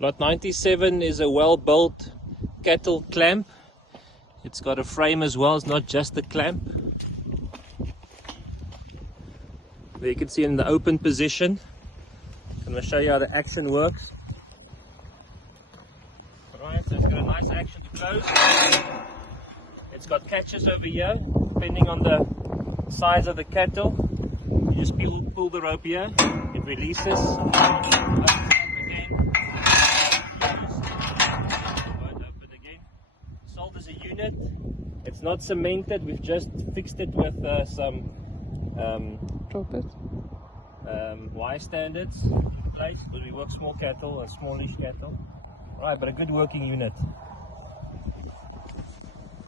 Lot 97 is a well-built cattle clamp. It's got a frame as well, it's not just a clamp. There you can see in the open position. I'm going to show you how the action works. Alright, so it's got a nice action to close. It's got catches over here, depending on the size of the cattle. You just pull the rope here, it releases. Sold as a unit. It's not cemented, we've just fixed it with some Y standards in place, because we work small cattle and smallish cattle. Right, but a good working unit.